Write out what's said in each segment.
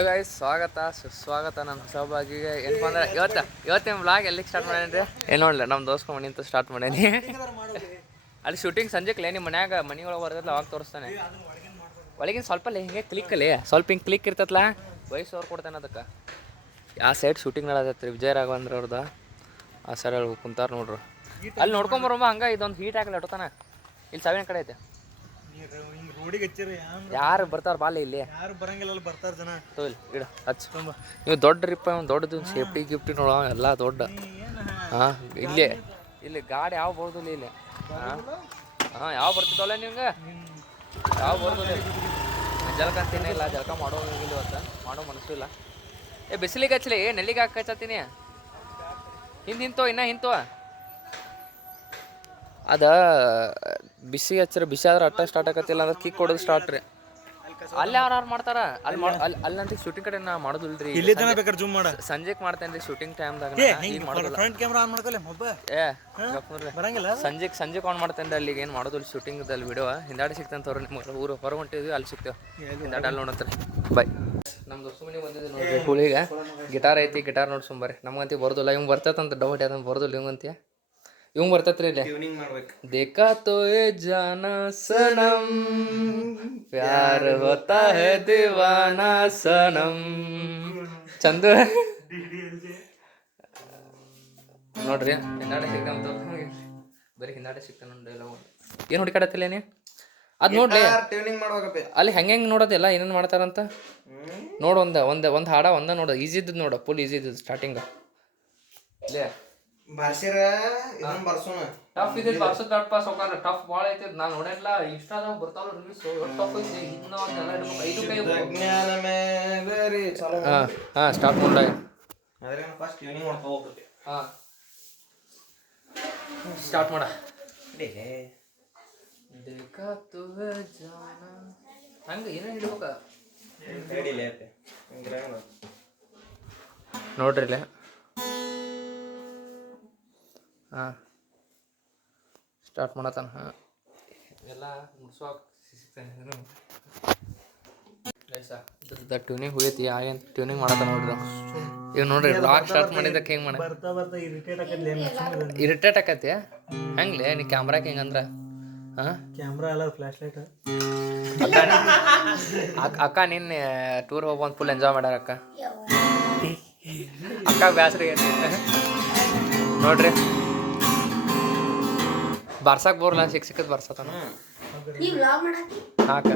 Guys ಸ್ವಾಗತ ಸುಸ್ವಾಗತ ನಮ್ಮ ಸಹಭಾಗಿಗೆ ಏನಪ್ಪ ಅಂದ್ರೆ ಇವತ್ತಿನ ವ್ಲಾಗ್ ಎಲ್ಲಿಗೆ ಸ್ಟಾರ್ಟ್ ಮಾಡೇನ್ರಿ ಏನು ನೋಡಲ್ಲ ನಮ್ಮ ದೋಸ್ತ ಮನೆಯಿಂದ ಸ್ಟಾರ್ಟ್ ಮಾಡೇನಿ ಅಲ್ಲಿ ಶೂಟಿಂಗ್ ಸಂಜೆಕ್ಲೆ ನಿಮ್ಮ ಮನ್ಯಾಗ ಮನೆಯೊಳಗೆ ಬರ್ತಲ್ಲ ಅವಾಗ ತೋರಿಸ್ತಾನೆ ಒಳಗಿನ ಸ್ವಲ್ಪ ಹಿಂಗೆ ಕ್ಲಿಕ್ಕಲ್ಲಿ ಸ್ವಲ್ಪ ಹಿಂಗೆ ಕ್ಲಿಕ್ ಇರ್ತೈತಲ್ಲ ವಯಸ್ಸವ್ರು ಕೊಡ್ತೇನೆ ಅದಕ್ಕೆ ಆ ಸೈಡ್ ಶೂಟಿಂಗ್ ನಡೆದೈತೆ ರೀ ವಿಜಯ ರಾಘವೇಂದ್ರ ಅವ್ರದ್ದು ಆ ಸರ್ ಹೇಳಿ ಕುಂತಾರ ನೋಡ್ರಿ ಅಲ್ಲಿ ನೋಡ್ಕೊಂಬರಮ್ಮ ಹಂಗೆ ಇದೊಂದು ಹೀಟ್ ಆಗಲ್ಲ ಇಡ್ತಾನೆ ಇಲ್ಲಿ ಸಾವಿನ ಕಡೆ ಐತೆ ಯಾರು ಬರ್ತಾರ ಬಾಲಿ ಇಲ್ಲಿ ಯಾರು ಬರಂಗಿಲ್ಲ ಬರ್ತಾರ ಜನ ತೋಲ್ ಇಡ ಹಚ್ಚ ನೀವು ದೊಡ್ಡ ಟ್ರಿಪ್ ದೊಡ್ಡದು ಸೇಫ್ಟಿ ಗಿಫ್ಟಿ ನೋಡೋ ಎಲ್ಲ ದೊಡ್ಡ ಹಾಂ ಇಲ್ಲಿ ಗಾಡಿ ಯಾವ ಬರೋದಿಲ್ಲ ಇಲ್ಲಿ ಹಾಂ ಯಾವ ಬರ್ತಿದ್ದವಲ್ಲ ನಿಮ್ಗೆ ಯಾವ ಬರೋದಿಲ್ಲ ಜಲಕ ಅಂತೀನಿ ಇಲ್ಲ ಜಲಕ ಮಾಡೋ ಹೋಗಿಲ್ಲ ಇವತ್ತು ಮಾಡೋ ಮನಸ್ಸು ಇಲ್ಲ ಬಿಸಿಲಿಗೆ ಹಚ್ಚಲಿ ನೆಲ್ಲಿಗೆ ಹಾಕತ್ತೀನಿ ಹಿಂತೋ ಹಿಂತೋ ಅದ ಬಿಸಿ ಹಚ್ಚಿರ ಬಿಸಿ ಆದ್ರೆ ಅಟ್ಟ ಸ್ಟಾರ್ಟ್ ಆಗತ್ತಿಲ್ಲ ಅಂದ್ರೆ ಕಿಕ್ ಕೊಡೋದು ಸ್ಟಾರ್ಟ್ ರೀ ಅಲ್ಲಿ ಯಾರು ಮಾಡ್ತಾರ ಅಲ್ಲಂತ ಶೂಟಿಂಗ್ ಕಡೆ ನಾ ಮಾಡೋದಿಲ್ರಿ ಇಲ್ಲಿ ತನ ಬೇಕಾದ್ರೆ ಜೂಮ್ ಮಾಡ ಸಂಜೆಗೆ ಮಾಡ್ತೇನೆ ರೀ ಶೂಟಿಂಗ್ ಟೈಮ್ದಾಗ ಫ್ರಂಟ್ ಕ್ಯಾಮ್ರಾ ಆನ್ ಮಾಡ್ಕೊಲೆ ಮೊಬ್ಬ ಬರಂಗಿಲ್ಲ ಸಂಜೆಗೆ ಆನ್ ಮಾಡ್ತೇನೆ ಅಲ್ಲಿಗೆ ಏನು ಮಾಡೋದಿಲ್ಲ ಶೂಟಿಂಗ್ದಲ್ಲಿ ವಿಡಿಯೋ ಹಿಂದಾಡಿ ಸಿಗ್ತಂತ ಅವ್ರು ನಿಮ್ಗೆ ಊರು ಹೊರಗೆ ಹೊಂಟಿದ್ವಿ ಅಲ್ಲಿ ಸಿಗ್ತೇವೆ ಹಿಂದಾಡಿ ಅಲ್ಲಿ ನೋಡಂತಾರೆ ಬಾಯ್ ನಮ್ಮ ದೋಸ್ತ ಮನೆ ಬಂದಿದ್ದೆ ನೋಡ್ರಿ ಹುಳಿಗೆ ಗಿಟಾರ್ ಐತಿ ಗಿಟಾರ್ ನೋಡಿ ಸುಂಬರಿ ನಮ್ಗಂತ ಬರೋದಿಲ್ಲ ಇವ್ನು ಬರ್ತೈತಂತ ಡೌಟ್ ಯಾವ್ದಂತ ಬರೋದಿಲ್ಲ ಇವಂಗಂತ ಇವಂಗ್ ಬರ್ತೈತ್ರಿ ಇಲ್ಲಿ देखा तो ये जाना सनम प्यार होता है दीवाना सनम ಚಂದ ನೋಡ್ರಿ ಹಿಂದಾಡೆ ಸಿಗ್ತಂತ ಬರೀ ಹಿಂದಾಡೆ ಸಿಗ್ತಾನ ಏನು ಹುಡುಕಾಡತ್ತಿಲ್ಲ ನೀ ಅದು ನೋಡ್ಲಿ ಟ್ಯೂನಿಂಗ್ ಮಾಡ್ಬೇಕಪ್ಪ ಅಲ್ಲಿ ಹೆಂಗೆ ನೋಡೋದಿಲ್ಲ ಏನೇನು ಮಾಡ್ತಾರಂತ ನೋಡು ಒಂದು ಹಾಡ ನೋಡು ಈಸಿ ಇದ್ದದ್ದು ನೋಡು ಫುಲ್ ಈಸಿ ಇದ್ದದ್ದು ಸ್ಟಾರ್ಟಿಂಗ್ ಇಲ್ಲೇ ಬಾರ್ಸಿರ ಇದನ್ನ ಬರ್ಸೋಣ ಟಫ್ ಇದೆ ಬರ್ಸೋದು ದೊಡ್ಡ ಪಾಸ್ ಹೋಗಾರ ಟಫ್ ಭಾಳ ಐತೆ ನಾನು ನೋಡಿಲ್ಲ ಇನ್ಸ್ಟಾದಾಗ ಬರ್ತಾವ ರಿಲೀಸ್ ಟಫ್ ಐತೆ ಇನ್ನೂ ಒಂದೆಲ್ಲ ಇಡ್ಬೇಕು 5 ಜ್ಞಾನ ಮೇರಿ ಚಲೋ ಹಾಂ ಸ್ಟಾರ್ಟ್ ಮಾಡ್ಲಾಗ ಅದ್ರಾಗ ಫಸ್ಟ್ ಟ್ಯೂನಿಂಗ್ ಮಾಡ್ತಾ ಹೋಗ್ಬೇಕು ಹಾಂ ಸ್ಟಾರ್ಟ್ ಮಾಡ देखा तो जाना ಹಂಗೆ ಏನೇನು ಇಡ್ಬೇಕ ನೋಡ್ರಿ ಇಲ್ಲೇ ಹಾಂ ಸ್ಟಾರ್ಟ್ ಮಾಡತ್ತಾನ ಹಾಂ ಎಲ್ಲ ಮುಡ್ಸೋಕೆ ಇದ್ರದ್ದು ಟ್ಯೂನಿಂಗ್ ಹೋಗೈತಿ ಏನು ಟ್ಯೂನಿಂಗ್ ಮಾಡತ್ತ ನೋಡ್ರಿ ಈಗ ನೋಡ್ರಿ ಬ್ಲಾಗ್ ಸ್ಟಾರ್ಟ್ ಮಾಡಿದ್ದಕ್ಕೆ ಹೆಂಗೆ ಮಾಡಿ ಇರಿಟೇಟ್ ಆಕತಿ ಹೆಂಗ್ಲೆ ನೀ ಕ್ಯಾಮ್ರಾಕ್ಕೆ ಹೆಂಗಂದ್ರೆ ಹಾಂ ಕ್ಯಾಮ್ರಾ ಎಲ್ಲ ಫ್ಲಾಶ್ ಲೈಟ್ ಅಕ್ಕ ನಿನ್ನೆ ಟೂರ್ ಹೋಗಿ ಒಂದು ಫುಲ್ ಎಂಜಾಯ್ ಮಾಡ್ಯಾರ ಅಕ್ಕ ಬ್ಯಾಸ್ರಿ ನೋಡ್ರಿ ಬಾರ್ಸಾಕ್ ಬೋರ್ಲ ಸಿಕ್ಕದ್ ಬಾರ್ಸತಾನ ಹಾಕ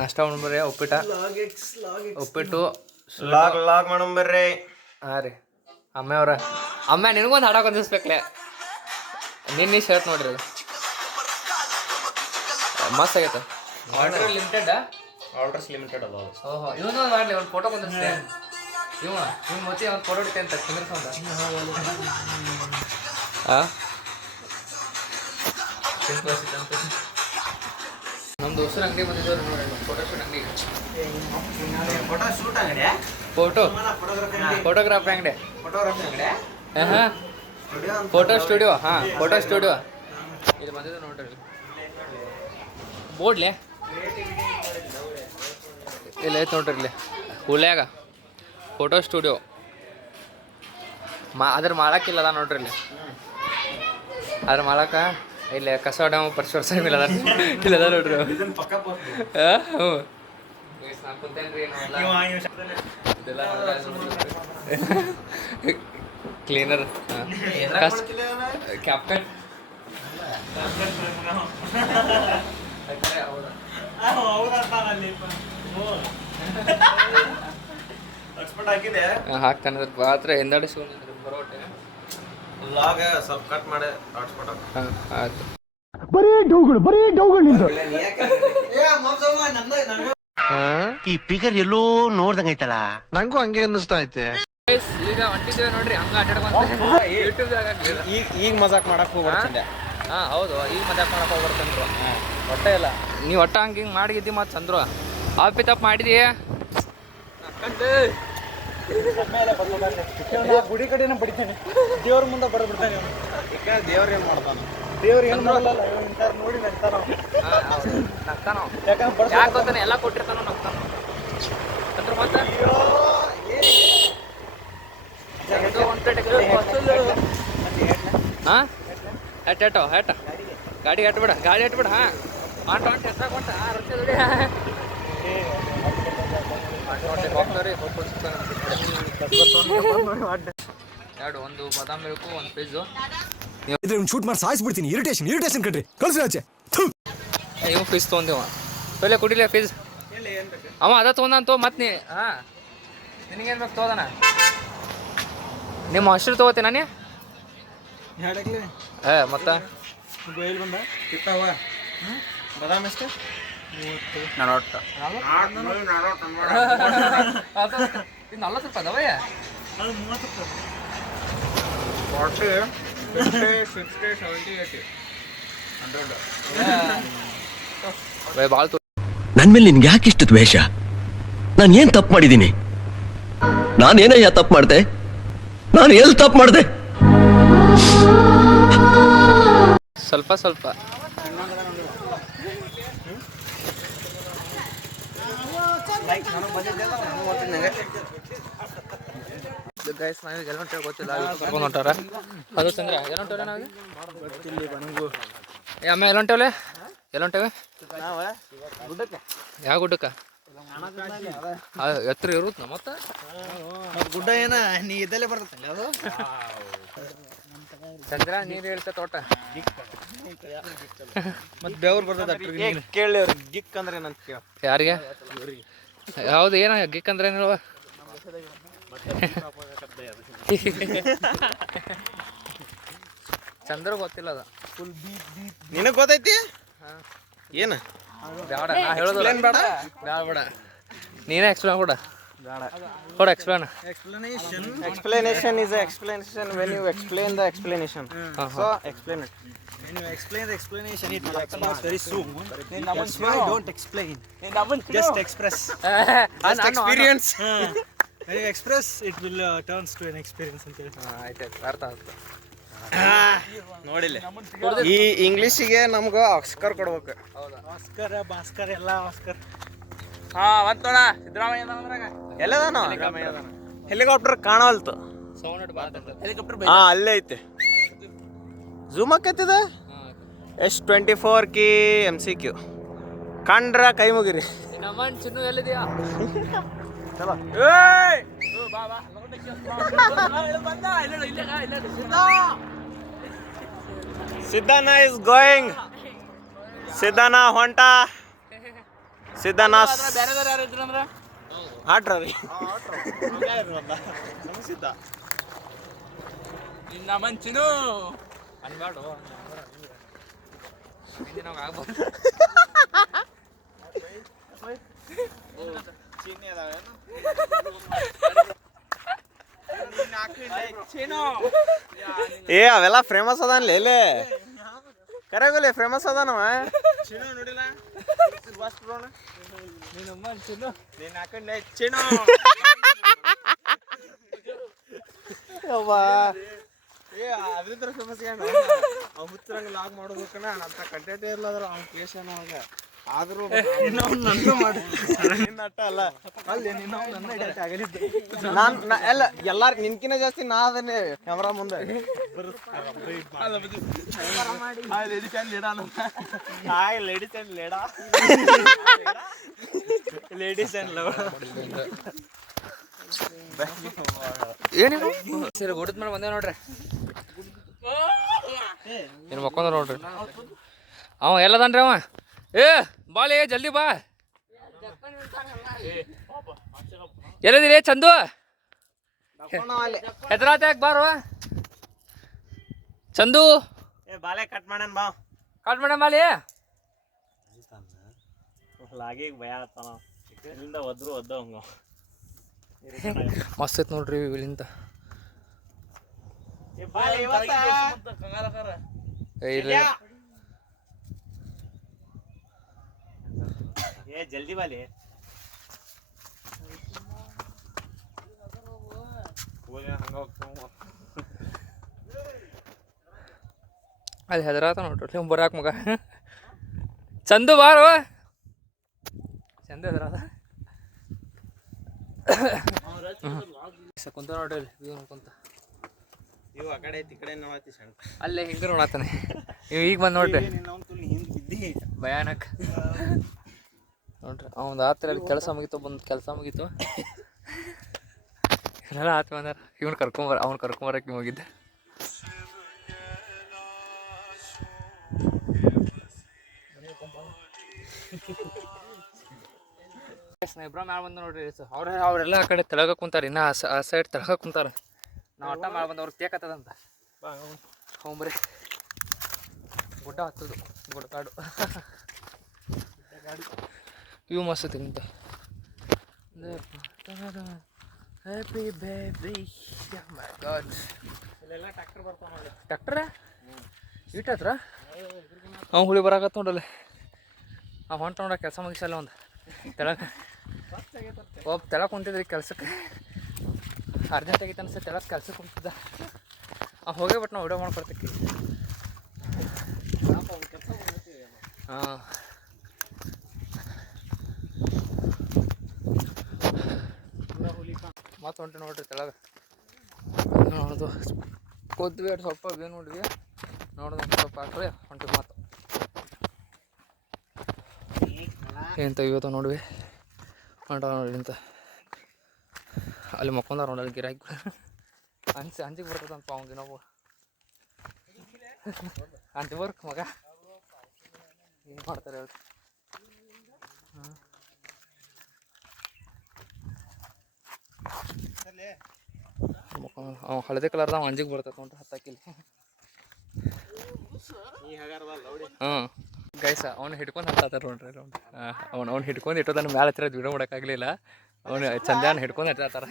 ನಾಷ್ಟ ಮಾಡ್ಬರ್ರಿ ಉಪ್ಪಿಟ್ಟು ಲಾಗ್ ಮಾಡಂಬರ್ರಿ ಹಾಂ ರೀ ಅಮ್ಮ ನಿನಗೊಂದು ಹಾಡಕ್ಕೆ ಹೊಂದಿಸ್ಬೇಕ್ಲೆ ನಿನ್ನೆ ಶರ್ಟ್ ನೋಡ್ರಿ ಅದು ಮಸ್ತ್ ಆಗೈತೆ ಆರ್ಡರ್ ಲಿಮಿಟೆಡ್ ಆರ್ಡರ್ಸ್ ಲಿಮಿಟೆಡ್ ಅದ ಓಹೋ ಇವನು ಮಾಡಲಿ ಒಂದು ಫೋಟೋ ಬಂದಿರ್ತೆ ಇವ ಮತ್ತೆ ಒಂದು ಫೋಟೋ ಹಿಡಿತೆ ಅಂತ ಕುಂದ್ರಸಂದ ನಮ್ಮ ದೋಸ್ತರ ಅಂಗಡಿ ಬಂದಿದ್ದವ್ರು ನೋಡಿ ಫೋಟೋ ಶೂಟ್ ಅಂಗಡಿ ಫೋಟೋಗ್ರಾಫಿ ಅಂಗಡಿ ಹಾಂ ಫೋಟೋ ಸ್ಟುಡಿಯೋ ಹಾಂ ಫೋಟೋ ಸ್ಟುಡಿಯೋ ಇಲ್ಲಿ ಬಂದಿದ್ದು ನೋಡ್ರಿ ಬೋರ್ಡ್ಲೆ ಇಲ್ಲ ಐತೆ ನೋಡ್ರಿ ಇಲ್ಲಿ ಹುಳ್ಯಾಗ ಫೋಟೋ ಸ್ಟುಡಿಯೋ ಅದ್ರ ಮಾಡಕ್ಕಿಲ್ಲದ ನೋಡ್ರಿ ಇಲ್ಲಿ ಅದ್ರ ಮಾಡಕ ಇಲ್ಲಿ ಕಸ ಡ್ಯಾಮ್ ಪರಿಸರ ಇಲ್ಲದ ಇಲ್ಲದ ನೋಡ್ರಿ ಹ್ಞೂ ಕುಂತೇನ್ರಿ ಕ್ಲೀನರ್ ಕ್ಯಾಪ್ಟನ್ ಹಾಕ್ತಾನೆ ಮಾತ್ರ ಹಿಂದಾಡಿಸ್ಕೊಂಡಿದ್ರಿ ಬರೋಟೆ ಲಾಗ್ ಸ್ವಲ್ಪ ಕಟ್ ಮಾಡಿ ಹಾಟ್ಸ್ಪಾಟ್ ಹಾಂ ಆಯ್ತು ಬರೀ ಡೌಗಳು ನಿಂದು ಈ ಪಿಗರ್ ಎಲ್ಲೋ ನೋಡ್ದಂಗೈತಲ್ಲ ನಂಗೂ ಹಂಗೆ ಅನ್ನಿಸ್ತಾ ಐತೆ ಈಗ ಹೊಂಟಿದ್ದೇವೆ ನೋಡ್ರಿ ಹಂಗ ಅಡ್ಡಾಡ್ಕೊಂತ ಯೂಟ್ಯೂಬ್ದಾಗ ಈಗ ಮಜಾಕ್ ಮಾಡಕ್ ಹೋಗ್ಬರ್ತಿದ್ದೆ ಹಾಂ ಹೌದು ಈಗ ಮಜಾಕ್ ಮಾಡಕ್ಕೆ ಹೋಗ್ಬರ್ತಂದ್ರು ಹೊಟ್ಟೆ ಇಲ್ಲ ನೀವು ಒಟ್ಟ ಹಂಗೆ ಮಾಡಿದ್ದಿ ಮತ್ತು ಚಂದ್ರು ಆಪಿ ತಪ್ಪು ಮಾಡಿದಿ ಗುಡಿ ಕಡೆನೇ ಬಡಿತೇನೆ ದೇವ್ರ ಮುಂದೆ ಬಡಬಿಡ್ತಾನೆ ದೇವ್ರ ಏನ್ ಮಾಡ್ತಾನೆ ದೇವ್ರು ಏನು ಮಾಡಲ್ಲ ಇಂಥವ್ರು ನೋಡಿ ನಗ್ತಾನ ನಗ್ತಾನೋ ಯಾಕಂದ್ರೆ ಯಾಕೆ ಗೊತ್ತಾನೆ ಎಲ್ಲ ಕೊಟ್ಟಿರ್ತಾನೋ ನಗ್ತಾನೋ ಅಂದ್ರೆ ಮತ್ತೆ ಹಾಂ ಹೆಟ್ಟೋ ಹೆಟ್ಟ ಗಾಡಿ ಹಟ್ಬಿಡ ಹಾಂ ಆಟ ಎತ್ತ ಕೊಟ್ಟ ರೊಟ್ಟಿ ದುಡಿ ಹೋಗ್ತಾರೆ ಎರಡು ಒಂದು ಬಾದಾಮ್ ಬೇಕು ಒಂದು ಪಿಜ್ಜು ಇದ್ರೆ ಶೂಟ್ ಮಾಡಿ ಸಾಯಿಸ್ಬಿಡ್ತೀನಿ ಇರಿಟೇಷನ್ ಕಣ್ರಿ ಕಳ್ಸಿ ಆಚೆ ಇವು ಫೀಸ್ ತೊಗೊಂಡಿವ ಪहिले ಕುಡಿಲ್ಲ ಫೀಸ್ ಅವ ಅದ ತೊಗೊಂಡಂತ ಮತ್ತೆ ನೀ ಹಾಂ ನಿನಗೇನು ಬೇಕು ತೊಗೋದನ ನಿಮ್ಮ ಹಸಿರು ತೊಗೋತೀನಿ ನಾನೇ ಮತ್ತೆ ಗೋಯಿಲ್ ಬಂದ ಕಿತ್ತಾವ ಬಾದಾಮ್ ಎಷ್ಟು 40 ರೂಪಾಯಿ ಅದಾವಯ್ಯ ಅದು 30 40 50 60 70 80 100 ಭಾಳ ನನ್ ಮೇಲೆ ನಿನ್ಗೆ ಯಾಕೆ ಇಷ್ಟು ದ್ವೇಷ? ನಾನು ಏನ್ ತಪ್ಪು ಮಾಡಿದ್ದೀನಿ? ನಾನೇನಯ್ಯ ತಪ್ಪು ಮಾಡ್ದೆ? ನಾನು ಎಲ್ಲಿ ತಪ್ಪು ಮಾಡ್ದೆ? ಸ್ವಲ್ಪ ಗೈಸ್ ನಾವೀಗ ಎಲ್ಲ ಹೊಂಟೇವೆ ಗೊತ್ತಿಲ್ಲ ಕರ್ಕೊಂಡು ಹೊಂಟಾರ ಅದು ಚಂದ್ರ ಎಲ್ಲ ಹೊಂಟೇವೆ ನಾವೀಗ ಅಮ್ಮ ಎಲ್ಲ ಹೊಂಟೇವಲೆ ಎಲ್ಲ ಹೊಂಟೇವೆ ಯಾವ ಗುಡ್ಡಕ್ಕೆ ಎತ್ತರ ಇರುತ್ತೆ ಮತ್ತೆ ಗುಡ್ಡ ಏನ ನೀ ಇದ್ದಲ್ಲೇ ಬರ್ತಲ್ಲ ಅದು ಚಂದ್ರ ನೀರು ಹೇಳ್ತಾ ತೋಟ ಮತ್ತೆ ಬೆವ್ರು ಬರ್ತದ ಕೇಳಿ ಅವ್ರಿಗೆ ಗಿಕ್ ಅಂದ್ರೆ ಏನಂತ ಕೇಳ ಯಾರಿಗೆ ಯಾವ್ದು ಏನ ಗಿಕ್ ಅಂದ್ರೆ ಏನಿಲ್ವ ಚಂದ್ರ ಗೊತ್ತಿಲ್ಲ ಅದ ನಿನಗ್ ಗೊತ್ತೈತಿ ಏನ ಬೇಡ ನಾ ಹೇಳೋದು ಬೇಡ ನೀನೇ ಎಕ್ಸ್ಪ್ಲೇನ್ ಕೊಡ explain explanation is a explanation when you explain the explanation. So explain it. When you explain the explanation, it will express very soon. That's why don't explain. Just express. Just experience. When you express, it will turns to an experience. ಆಯ್ತು ಅರ್ಥ ಆಯ್ತು ನೋಡಿಲ್ಲ ಈ ಇಂಗ್ಲಿಷಿಗೆ ನಮ್ಗೆ Oscar ಕೊಡ್ಬೇಕು. Oscar Bhaskar ಎಲ್ಲ Oscar. ಹಾ ಬಂತ ನೋಡ ಸಿದ್ದರಾಮಯ್ಯ ಎಲ್ಲದಾನ ಹೆಲಿಕಾಪ್ಟರ್ ಕಾಣವಲ್ತು. ಹೆಲಿಕಾಪ್ಟರ್ ಹಾ ಅಲ್ಲೇ ಐತೆ. ಝೂಮ್ ಆಕೈತಿದ S24 ಕಿ MCQ ಕಂಡ್ರ ಕೈ ಮುಗಿರಿ. ನಮ್ಮನ್ ಚಿನ್ನು ಎಲ್ಲಿದ್ಯಾ ಚಲೋ ಸಿದ್ಧಾನ ಇಸ್ ಗೋಯಿಂಗ್. ಸಿದ್ಧಾನ ಹೊಂಟ. ಸಿದ್ಧಾನ ಯಾರು ಇದ್ರಂದ್ರ ಆಟ್ರಿ ಸಿದ್ಧ ನಮ್ಮನ್ ಚಿನ್ನು ಅನ್ಬಾರ್ದು ನಾವು ಆಗ್ಬೋದು ಏ ಅವೆಲ್ಲ ಫೇಮಸ್ ಅದಾನ್ಲೇ ಲೇ ಕರೆಗೋಲೆ ಫೇಮಸ್ ಅದಾನವ. ನೋಡಿಲ್ಲ ಏ ಅದ್ರ ಫೇಮಸ್ ಹುಚ್ಚರಂಗ ಲಾಗ್ ಮಾಡೋದಕ್ಕನ ಅಂತ ಕಂಟೆಂಟ್ ಇರ್ಲದ್ರ ಅವ್ನ ಕೇಸ್ ಏನೋ ಅವಾಗ ಆದ್ರೂ ನಂದು ಮಾಡಿ ಅಟ್ಟ ಅಲ್ಲ ಅಲ್ಲಿ ನನ್ನ ಎಲ್ಲ ಎಲ್ಲಾರು ನಿನ್ಕಿನ ಜಾಸ್ತಿ ನಾ ಅದನ್ನೇ ಕ್ಯಾಮ್ರಾ ಮುಂದೆ ಲೇಡೀಸ್ ಅಂಡ್ ಲವ್ ಏನಿದು ಸರಿ ಗುಡದ ಮೇಲೆ ಬಂದೇವ್ ನೋಡ್ರಿ. ಏನು ಮಕ್ಕೊಂದ ನೋಡ್ರಿ ಅವ ಎಲ್ಲದನ್ರಿ ಅವ. ಏ ಬಾಲೆ ಜಲ್ದಿ ಬಾ. ಎಲ್ಲದಿರಿ ಚಂದು ಹೆದ್ರಾತ ಯಾಕೆ ಬಾರು ಚಂದು ಬಾಲೆ ಕಟ್ ಮಾಡನ್ ಬಾ ಕಾಟ್ ಮೇಡಮ್ ಬಾಲಿ ಲಾಗಿಗ್ ಭಯ ಆಗ್ತಾನ ಇಲ್ಲಿಂದ ಒದ್ರು ಒದ್ದ ಹಂಗ ಮಸ್ತ್ ಐತ್ ನೋಡ್ರಿ ಇಲ್ಲಿಂದ. ಏ ಜಲ್ದಿ ಬಾಲಿ ಅದು ಹೆದರಾತ ನೋಡ್ರಿ ಬರಾಕ ಮಗ ಚಂದು ಬಾರೋ ಚಂದ ಹೆದರಾದ ಕುಂತ ನೋಡ್ರಿ ವ್ಯೂ ನೋಡ್ಕೊಂತ ಇವು ಆ ಕಡೆ ಐತಿ ಈ ಕಡೆ ನೋಡತ್ತಿ ಸಣ್ಣ ಅಲ್ಲೇ ಹಿಂಗೆ ನೋಡತ್ತಾನೆ ನೀವು ಈಗ ಬಂದು ನೋಡ್ರಿ ಹಿಂದೆ ಬಿದ್ದಿ ಭಯಾನಕ್ ನೋಡ್ರಿ ಅವ್ನು ಆತ್ರ ಅಲ್ಲಿ ಕೆಲಸ ಮುಗೀತು ಬಂದು ಕೆಲಸ ಮುಗೀತು ಎಲ್ಲ ಆತ ಬಂದಾರ ಅವ್ನು ಕರ್ಕೊಂಬರಕ್ಕೆ ಹೋಗಿದ್ದೆ ಇಬ್ರ ಮ್ಯಾಲ ಬಂದು ನೋಡ್ರಿ ಅವರೆಲ್ಲ ಆ ಕಡೆ ತೆಳಗ ಕುಂತಾರ ಇನ್ನ ಆ ಸೈಡ್ ತೆಳಗ ಕುಂತಾರ ನಾವು ಅಟ್ಟ ಮ್ಯಾಲ ಬಂದು ಅವ್ರಿಗೆ ತೇಕತ್ತದಂತ ಹೋಗ್ಬರಿ ಗುಡ್ಡ ಹತ್ತದು ಗುಡ್ಡಗಾಡು ಇವು ಮಸ್ತ್ ತಿಂತ ಹ್ಯಾಪಿ ಬೇಬಿ ಮೈ ಗಾಡ್ ಇಲ್ಲೆಲ್ಲ ಟ್ರ್ಯಾಕ್ಟರ್ ಬರ್ತಾವ ನೋಡಿ ಟ್ರ್ಯಾಕ್ಟರ್ ಇಟ್ಟತ್ರ ಅವ್ನು ಹುಳಿ ಬರಾಕತ್ತ ನೋಡಲ್ಲ ಅವ್ ಹೊಂಟ ನೋಡ ಕೆಲಸ ಮುಗಿಸಲ್ಲ ಒಂದು ತೆಳಗ ಒಬ್ಬ ತೆಳಗ ಕುಂತಿದ್ರಿ ಕೆಲ್ಸಕ್ಕೆ ಅರ್ಜೆಂಟ್ ಆಗೈತೆ ಅನ್ಸುತ್ತೆ ತೆಳಗ ಕೆಲ್ಸಕ್ಕೆ ಕುಂತಿದ್ದ ಅವ್ ಹೋಗೇ ಬಟ್ ನಾವು ವಿಡಿಯೋ ಮಾಡ್ಕೊಡ್ತೀವಿ ಹಾಂ ಮತ್ತೆ ಹೊಂಟು ನೋಡ್ರಿ ತೆಳಗ ನೋಡೋದು ಕೊದ್ವಿ ಅಷ್ಟು ಸ್ವಲ್ಪ ಬೇ ನೋಡಿದ್ವಿ ನೋಡೋದು ಸ್ವಲ್ಪ ಹಾಕ್ರಿ ಹೊಂಟು ಮಾತು ಏನು ತೆಗಿಯೋದು ನೋಡ್ವಿ ಹೊಂಟ ನೋಡ್ರಿ ಅಂತ ಅಲ್ಲಿ ಮಕ್ಕೊಂದಾರ ನೋಡಲ್ಲಿ ಗಿರಾಕಿ ಅಂಜಿಗೆ ಬರ್ತದಂತ ಅವ್ನಿಗೆ ನಾವು ಅಂತಿ ಬರ್ಕ್ ಮಗ ಏನು ಮಾಡ್ತಾರೆ ಹೇಳ್ರಿ ಅವ ಹಳದಿ ಕಲರ್ದ ಅಂಜಿಗೆ ಬರ್ತೈತೆ ನೋಡ್ರಿ ಹತ್ತಾಕಿಲ್ಲಿ ಹಾಂ ಗೈಸ ಅವ್ನು ಹಿಡ್ಕೊಂಡು ಹತ್ತಾತಾರ ನೋಡ್ರಿ ಅವ್ನು ಹಿಡ್ಕೊಂಡು ಇಟ್ಟೋದನ್ನ ಮ್ಯಾಲೆ ಹತ್ತಿರ ವಿಡಿಯೋ ಮಾಡೋಕ್ಕಾಗಲಿಲ್ಲ ಅವ್ನು ಚಂದ್ಯಾನ ಹಿಡ್ಕೊಂಡು ಇಟ್ಟಾತಾರ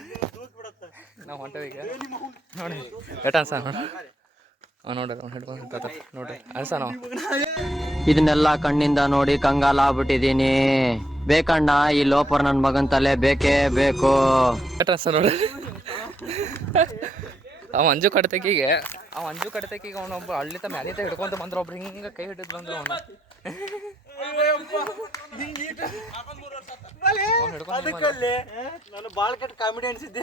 ನಾವು ಹೊಂಟೇವಿ ಈಗ ನೋಡಿ ಎಟ್ ಅನ್ಸ ನೋಡಿ ನೋಡ್ರಿ ಅವ್ನು ಹಿಡ್ಕೊಂಡು ಇಟ್ಟಾತಾರ ನೋಡ್ರಿ ಅನ್ಸ ನಾವು ಇದನ್ನೆಲ್ಲ ಕಣ್ಣಿಂದ ನೋಡಿ ಕಂಗಾಲ ಆಗ್ಬಿಟ್ಟಿದೀನಿ ಬೇಕಣ್ಣ ಈ ಲೋಪರ್ ನನ್ ಮಗನ್ ತಲೆ ಬೇಕೇ ಬೇಕು ಎಟ್ ಅನ್ಸ ನೋಡ್ರಿ ಅವ ಅಂಜು ಕಡ್ತಕಿಗೆ ಅವನೊಬ್ಬ ಹಳ್ಳಿತ ಮ್ಯಾಲಿತ ಹಿಡ್ಕೊಂತ ಬಂದ್ರು ಒಬ್ರು ಹಿಂಗೆ ಕೈ ಹಿಡಿದು ಬಂದ್ರು ಅವನು ನಾನು ಬಾಳ್ ಕೆಟ್ಟ ಕಾಮಿಡಿ ಅನ್ಸಿದ್ದೆ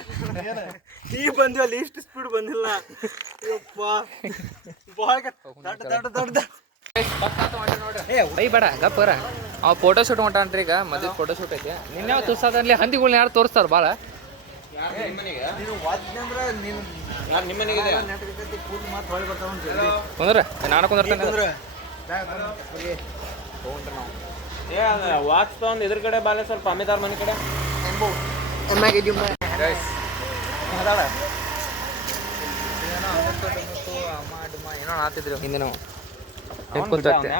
ನೀ ಬಂದಿವಲ್ಲ ಇಷ್ಟು ಸ್ಪೀಡ್ ಬಂದಿಲ್ಲ ಬಾಳ್ ಕೆಟ್ಟ ದೊಡ್ಡ ಬೈ ಬೇಡ ಗಪ್ಪರ ಅವ ಫೋಟೋ ಶೂಟ್ ಹೊಂಟಾನ್ರಿ ಈಗ ಮದುವೆ ಫೋಟೋ ಶೂಟ್ ಐತೆ ನಿನ್ನೆ ತುರ್ಸದಲ್ಲಿ ಹಂದಿಗಳ್ನ ಯಾರು ತೋರಿಸ್ತಾರ ಭಾಳ ಕುಂದ್ರ ನಾನು ಕುಂದಿರ್ತೇನೆ ವಾಚ್ ತಗೊಂಡ್ ಇದ್ರ ಕಡೆ ಬಾಲೆ ಸ್ವಲ್ಪ ಅಮಿತಾರ್ ಮನೆ ಕಡೆ ಏನೋ ಆತಿದ್ರು ಹಿಂದೆ ನಾವು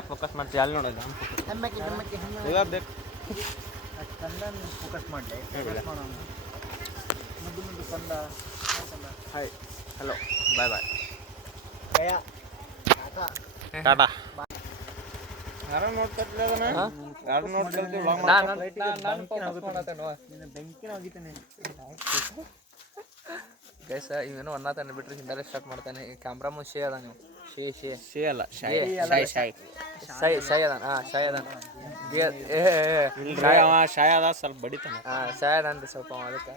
ಫೋಕಸ್ ಮಾಡ್ತೀವಿ ಅಲ್ಲಿ ನೋಡೋದು ಫೋಕಸ್ ಮಾಡಿ ಹಾಯ್ ಹಲೋ ಬಾಯ್ ಬಾಯ್ ಟಾಟಾ ಯಾರು ನೋಡ್ತಿರ್ಲಿಲ್ಲ ಯಾರು ನೋಡ್ತಿರ್ತೀವಿ ಗೈಸ ಇವೇನೋ ಅನ್ನತಾನೆ ಬಿಟ್ರೆ ಹಿಂದೆ ಸ್ಟಾರ್ಟ್ ಮಾಡ್ತಾನೆ ಕ್ಯಾಮ್ರಾ ಮುಂದೆ ಶೇ ಅದ ನೀವು ಶೇ ಅಲ್ಲ ಶೈ ಅದಾನ ಹಾಂ ಶೈ ಅದಾನ ಶಾಯ ಅದ ಸ್ವಲ್ಪ ಬಡಿತಾನೆ ಹಾಂ ಶೈ ಅದಾನ್ರಿ ಸ್ವಲ್ಪ ಅದಕ್ಕೆ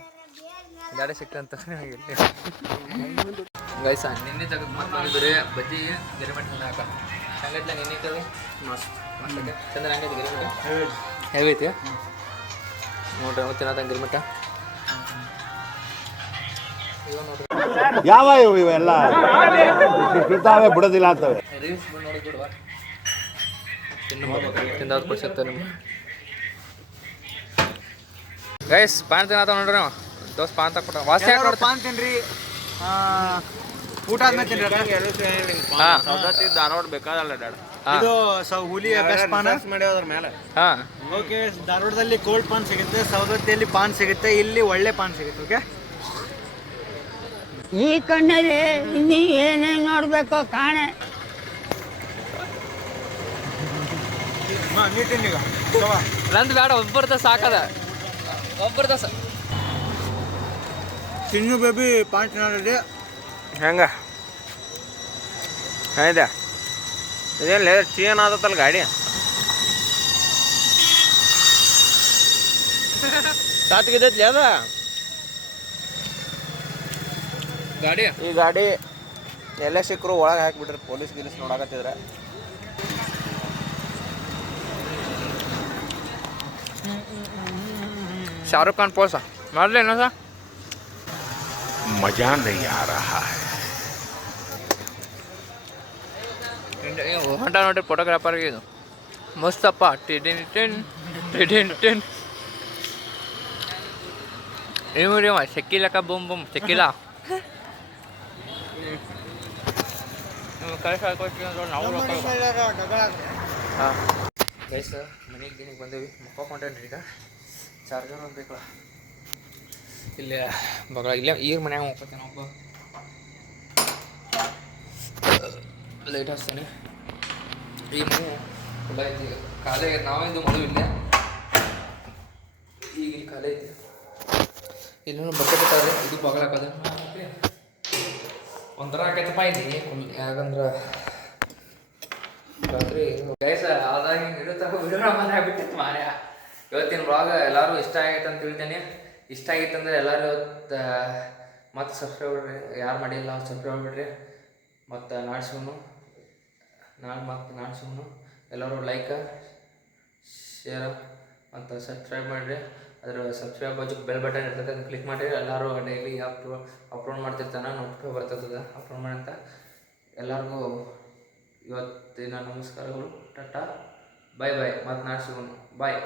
ಗಾಡಿ ಸಿಕ್ತಂತ ಗೈಸ ನಿನ್ನೆ ತೆಗೆದು ಮತ್ತೆ ಬಂದಿದ್ರಿ ಬಜ್ಜಿ ಗಿರಿಮಠ ಹಾಕ ಹಂಗೈತ್ಲ ನಿನ್ನೆ ಕವಿ ಮಸ್ತ್ ಚಂದ್ರ ಹಂಗೈತಿ ಗಿರಿಮಠ ಹೇಗೈತಿ ನೋಡ್ರಿ ತಿನ್ನತ ಗಿರಿಮಠ ಯಾವ ಇವೆಲ್ಲ ಬಿಡ್ತಾವೆ ಬಿಡೋದಿಲ್ಲ ಅಂತವೆ ರೀಲ್ಸ್ ನೋಡಿ ಬಿಡುವ ತಿಂದಾದ ಕೊಡ್ಸತ್ತ ನಿಮ್ಗೆ ಗೈಸ್ ಪಾನ್ ತಿನ್ನತ್ತ ನೋಡ್ರಿ ನಾವು ದೋಸ್ತ್ ಪಾನ್ ತಕ್ಬಿಟ್ಟ ವಾಸಿ ಹಾಕಿ ಪಾನ್ ತಿನ್ರಿ ಊಟ ಆದ್ಮೇಲೆ ತಿನ್ರಿ ಧಾರವಾಡ ಬೇಕಾದಲ್ಲ ಡ್ಯಾಡ್ ಇದು ಹುಲಿ ಬೆಸ್ಟ್ ಪಾನ್ ಮಾಡ್ಯೋದ್ರ ಮೇಲೆ ಹಾಂ ಓಕೆ ಧಾರವಾಡದಲ್ಲಿ ಕೋಲ್ಡ್ ಪಾನ್ ಸಿಗುತ್ತೆ ಸೌದತ್ತಿಯಲ್ಲಿ ಪಾನ್ ಸಿಗುತ್ತೆ ಇಲ್ಲಿ ಒಳ್ಳೆ ಪಾನ್ ಸಿಗುತ್ತೆ ಓಕೆ ಈ ಕಣ್ಣಲ್ಲಿ ಇನ್ನೀ ಏನೇನು ನೋಡ್ಬೇಕೋ ಕಾಣೆ ನೀಟಿಂದೀಗ ನಂದು ಬೇಡ ಒಬ್ಬರದ ಸಾಕದ ಒಬ್ಬರದ ತಿನ್ನು ಬೇಬಿ ಪಾನ್ ತಿನ್ನೋದ್ರಲ್ಲಿ ಹೆಂಗ ಇದೆ ಇದೇನು ಲೇ ಚೇನ್ ಆದತ್ತಲ್ಲ ಗಾಡಿ ಸಾತ್ಗಿದ್ದೈತ್ಲಿ ಅದ ಗಾಡಿ ಈ ಗಾಡಿ ಎಲ್ಲೇ ಸಿಕ್ಕರು ಒಳಗೆ ಹಾಕಿಬಿಟ್ರಿ ಪೊಲೀಸ್ ಗಿಲೀಸ್ ನೋಡಕತ್ತಿದ್ರೆ ಶಾರುಖ್ ಖಾನ್ ಪೋಸ ಮಾಡಲಿ ಏನೋ ಸರ್ मजा नहीं आ रहा है ಹೊಂಟ ನೋಡ್ರಿ ಫೋಟೋಗ್ರಾಫರ್ಗೆ ಇದು ಮಸ್ತಪ್ಪ ಟಿಡಿನ್ ಟಿನ್ ಟಿಡಿನ್ ಟಿನ್ ಏನು ರೀ ಶೆಕ್ಕಿಲಕ್ಕ ಬೂಮ್ ಬೂಮ್ ಶೆಕ್ಕಿಲ ನಾವು ಹಾಂ ಗೈಸ್ ಮನೆಗೆ ದಿನಕ್ಕೆ ಬಂದೇವಿ ಮಕ್ಕೊಂಡ್ರಿ ಈಗ ಚಾರ್ಜರ್ ಒಂದು ಬೇಕಲ್ಲ ಇಲ್ಲೇ ಇಲ್ಲೇ ಈಗ ಮನ್ಯಾಗ ಹೋಗ್ಕೊತೇನೆ ಒಬ್ಬ ಲೈಟ್ ಹಚ್ತೇನೆ ಈ ಮನೆ ಕೂಡ ಐತಿ ಖಾಲಿ ಆಗೈತೆ ನಾವಿಂದು ಮದುವೆ ಇಲ್ಲೇ ಈಗ ಇಲ್ಲಿ ಖಾಲಿ ಐತಿ ಇಲ್ಲೂ ಬರ್ತೈತೆ ಇದು ಬಾಗಲಾಕದ ಒಂಥರ ಆಕೈತಪ್ಪ ಇಲ್ಲಿ ಯಾಕಂದ್ರೆ ರಾತ್ರಿ ಗೈಸ್ ಆದಾಗ ಹಿಂಗೆ ಇಡುತ್ತಾಗ ವಿಡಿಯೋ ಮನೆ ಆಗ್ಬಿಟ್ಟಿತ್ತು ಮಾರ್ಯ ಇವತ್ತಿನ ಬ್ಲಾಗ್ ಎಲ್ಲರೂ ಇಷ್ಟ ಆಗೈತೆ ಅಂತ ತಿಳ್ತೇನೆ ಇಷ್ಟ ಆಗಿತ್ತು ಅಂದರೆ ಎಲ್ಲರೂ ಇವತ್ತು ಮತ್ತು ಸಬ್ಸ್ಕ್ರೈಬ್ ಮಾಡಿರಿ ಯಾರು ಮಾಡಿಲ್ಲ ಅವ್ರು ಸಬ್ಸ್ಕ್ರೈಬ್ ಮಾಡಿಬಿಡ್ರಿ ಮತ್ತು ನಾಡ್ಸೋನು ನಾಡ್ಸೋನು ಎಲ್ಲರೂ ಲೈಕ್ ಶೇರ್ ಮತ್ತು ಸಬ್ಸ್ಕ್ರೈಬ್ ಮಾಡಿರಿ ಅದರ ಸಬ್ಸ್ಕ್ರೈಬ್ ಬಾಜು ಬೆಲ್ ಬಟನ್ ಇರ್ತದೆ ಅದನ್ನು ಕ್ಲಿಕ್ ಮಾಡಿರಿ ಎಲ್ಲರೂ ಡೈಲಿ ಅಪ್ಲೋಡ್ ಮಾಡ್ತಿರ್ತಾನೆ ನೋಟಿಫೈ ಬರ್ತದೆ ಅಪ್ಲೋಡ್ ಮಾಡಿ ಅಂತ ಎಲ್ಲರಿಗೂ ಇವತ್ತಿನ ನಮಸ್ಕಾರಗಳು ಟಾಟಾ ಬಾಯ್ ಬಾಯ್ ಮತ್ತು ನಾಡ್ಸೋನು ಬಾಯ್